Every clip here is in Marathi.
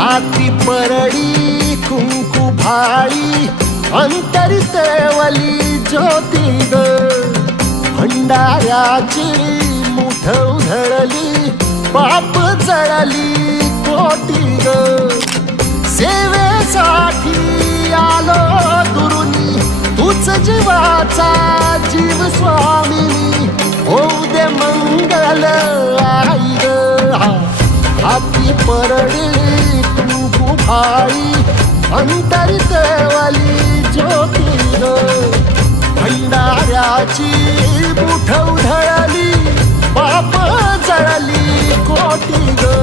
हाती परडी कुंकू भाळी अंतरी तेवली ज्योती ग भंडाऱ्याची मुठ उधळली पाप जळली कोटी ग सेवेसाठी आलो दुरुनी तूच जीवाचा जीव स्वामिनी होऊ दे मंगल आई ग हाती परडी कुंकू भाळी अंतरी तेवली ज्योती ग भंडाऱ्याची मुठ उधळली पाप जळली कोटी ग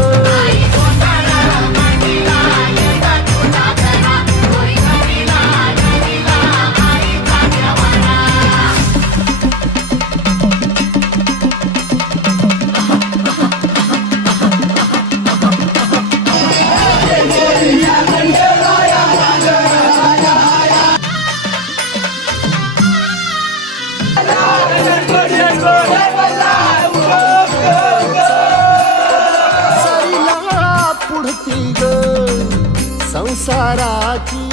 संसाराची